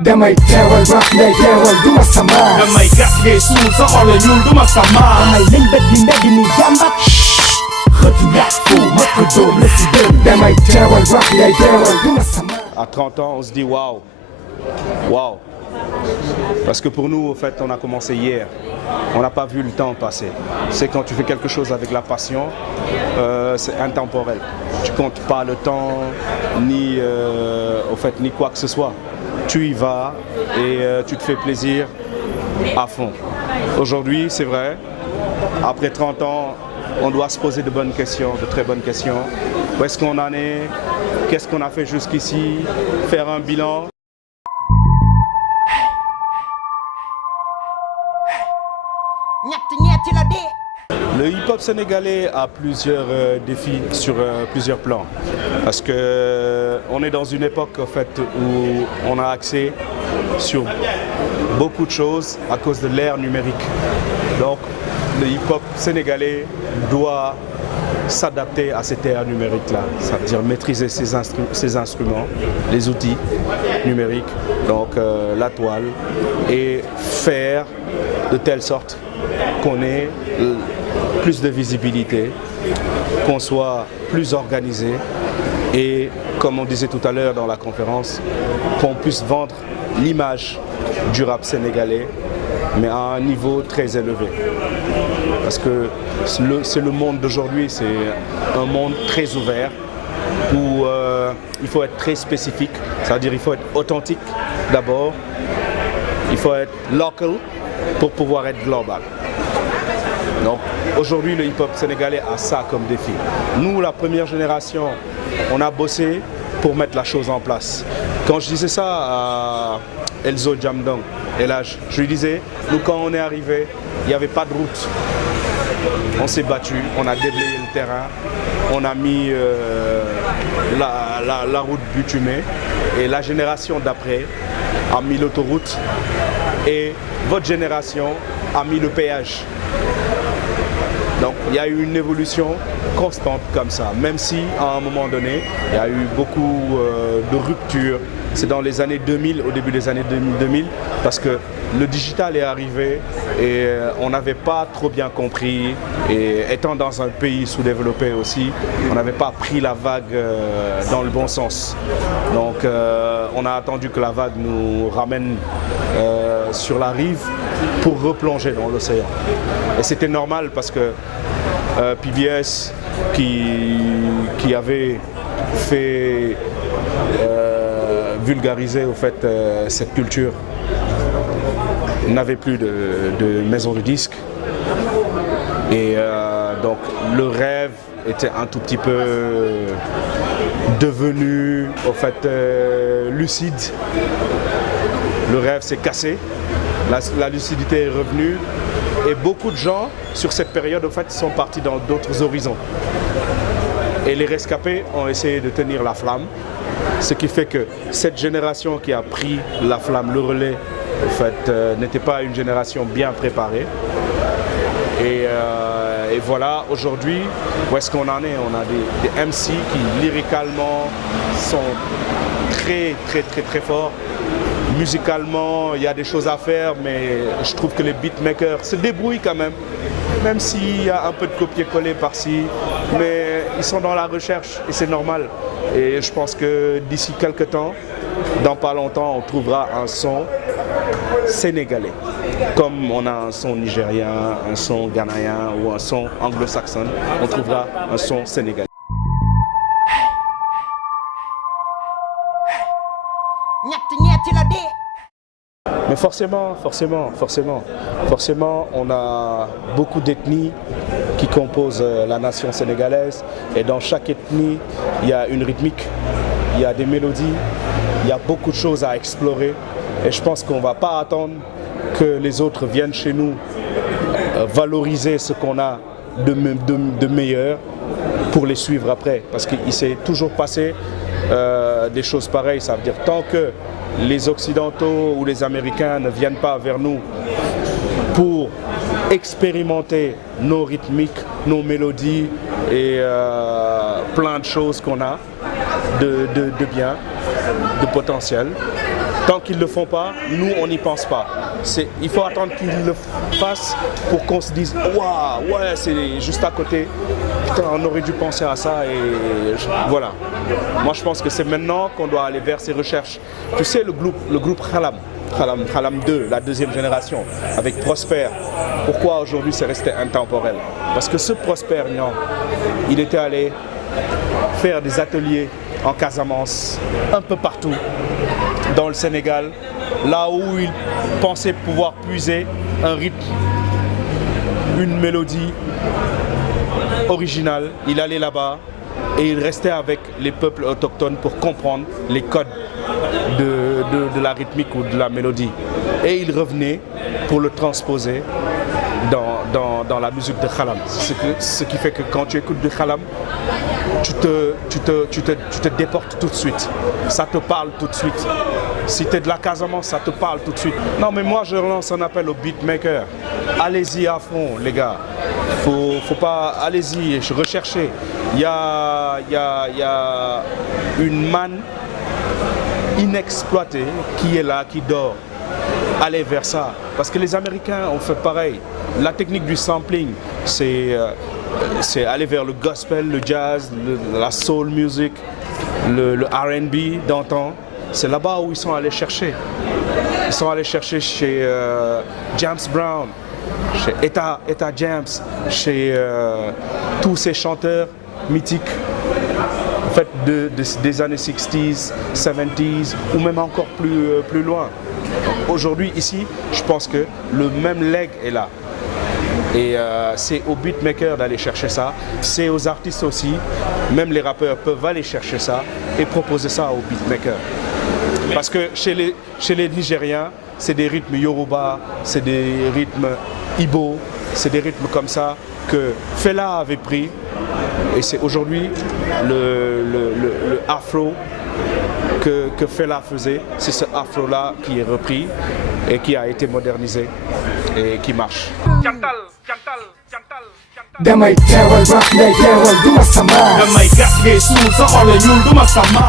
damay teewal rap lay teewal duma sama damay gas ngay suul sa xol ñuul duma sama damay lëmbët di mbedd mi jàmbat xëtu ñax fu ma ko doom la si dëm damay teewal rap lay teewal duma sama. À 30 ans, on se dit waouh, waouh. Parce que pour nous, au fait, on a commencé hier. On n'a pas vu le temps passer. C'est quand tu fais quelque chose avec la passion, c'est intemporel. Tu comptes pas le temps, ni, au fait, ni quoi que ce soit. Tu y vas et tu te fais plaisir à fond. Aujourd'hui, c'est vrai, après 30 ans, on doit se poser de bonnes questions, de très bonnes questions. Où est-ce qu'on en est? Qu'est-ce qu'on a fait jusqu'ici? Faire un bilan. Le hip-hop sénégalais a plusieurs défis sur plusieurs plans. Parce qu'on est dans une époque en fait, où on a accès sur beaucoup de choses à cause de l'ère numérique. Donc le hip-hop sénégalais doit s'adapter à cette ère numérique-là, c'est-à-dire maîtriser ses instruments, les outils numériques, donc la toile, et faire de telle sorte qu'on ait plus de visibilité, qu'on soit plus organisé et, comme on disait tout à l'heure dans la conférence, qu'on puisse vendre l'image du rap sénégalais, mais à un niveau très élevé. Parce que c'est le monde d'aujourd'hui, c'est un monde très ouvert où il faut être très spécifique, c'est-à-dire il faut être authentique d'abord, il faut être local pour pouvoir être global. Donc aujourd'hui le hip-hop sénégalais a ça comme défi. Nous, la première génération, on a bossé pour mettre la chose en place. Quand je disais ça à Elzo Jamdong, et là je lui disais, nous quand on est arrivé, il n'y avait pas de route. On s'est battu, on a déblayé le terrain, on a mis la route bitumée et la génération d'après a mis l'autoroute et votre génération a mis le péage. Donc il y a eu une évolution constante comme ça, même si à un moment donné, il y a eu beaucoup de ruptures. C'est dans les années 2000, au début des années 2000, parce que le digital est arrivé et on n'avait pas trop bien compris. Et étant dans un pays sous-développé aussi, on n'avait pas pris la vague dans le bon sens. Donc on a attendu que la vague nous ramène sur la rive pour replonger dans l'océan. Et c'était normal parce que PBS qui avait fait vulgariser au fait cette culture n'avait plus de maison de disques et donc le rêve était un tout petit peu devenu au fait lucide. Le rêve s'est cassé, la lucidité est revenue et beaucoup de gens sur cette période au fait sont partis dans d'autres horizons. Et les rescapés ont essayé de tenir la flamme, ce qui fait que cette génération qui a pris la flamme, le relais, en fait, n'était pas une génération bien préparée. Et voilà, aujourd'hui, où est-ce qu'on en est? On a des MC qui, lyricalement, sont très forts. Musicalement, il y a des choses à faire, mais je trouve que les beatmakers se débrouillent quand même s'il y a un peu de copier-coller par-ci, mais ils sont dans la recherche et c'est normal. Et je pense que d'ici quelques temps, dans pas longtemps, on trouvera un son sénégalais. Comme on a un son nigérien, un son ghanéen ou un son anglo-saxon, on trouvera un son sénégalais. Mais forcément, on a beaucoup d'ethnies qui composent la nation sénégalaise et dans chaque ethnie, il y a une rythmique, il y a des mélodies, il y a beaucoup de choses à explorer et je pense qu'on ne va pas attendre que les autres viennent chez nous valoriser ce qu'on a de meilleur pour les suivre après parce qu'il s'est toujours passé des choses pareilles, ça veut dire tant que les Occidentaux ou les Américains ne viennent pas vers nous pour expérimenter nos rythmiques, nos mélodies et plein de choses qu'on a de bien. de potentiel. Tant qu'ils ne le font pas, nous, on n'y pense pas. Il faut attendre qu'ils le fassent pour qu'on se dise « Waouh, ouais, c'est juste à côté. Putain, on aurait dû penser à ça. » Et voilà. Moi, je pense que c'est maintenant qu'on doit aller vers ces recherches. Tu sais, le groupe Khalam 2, la deuxième génération, avec Prosper. Pourquoi aujourd'hui c'est resté intemporel? Parce que ce Prosper, il était allé faire des ateliers en Casamance, un peu partout, dans le Sénégal, là où il pensait pouvoir puiser un rythme, une mélodie originale. Il allait là-bas et il restait avec les peuples autochtones pour comprendre les codes de la rythmique ou de la mélodie. Et il revenait pour le transposer dans la musique de Khalam. Ce qui fait que quand tu écoutes de Khalam, tu te déportes tout de suite. Ça te parle tout de suite. Si tu es de la Casamance, ça te parle tout de suite. Non, mais moi, je relance un appel aux beatmakers. Allez-y à fond, les gars. Faut pas... Allez-y, recherchez. Il y a une manne inexploitée qui est là, qui dort. Allez vers ça. Parce que les Américains ont fait pareil. La technique du sampling, c'est aller vers le gospel, le jazz, la soul music, le R&B d'antan. C'est là-bas où ils sont allés chercher. Ils sont allés chercher chez James Brown, chez Etta James, chez tous ces chanteurs mythiques en fait, des années 60s, 70s ou même encore plus loin. Aujourd'hui, ici, je pense que le même leg est là. Et c'est aux beatmakers d'aller chercher ça, c'est aux artistes aussi, même les rappeurs peuvent aller chercher ça et proposer ça aux beatmakers. Parce que chez les Nigériens, c'est des rythmes Yoruba, c'est des rythmes Igbo, c'est des rythmes comme ça que Fela avait pris. Et c'est aujourd'hui le afro que Fela faisait, c'est ce afro-là qui est repris et qui a été modernisé et qui marche. Damay teewal rock lay teewal duma sama. Damay gas ngay suul sa xol la ñuul duma sama.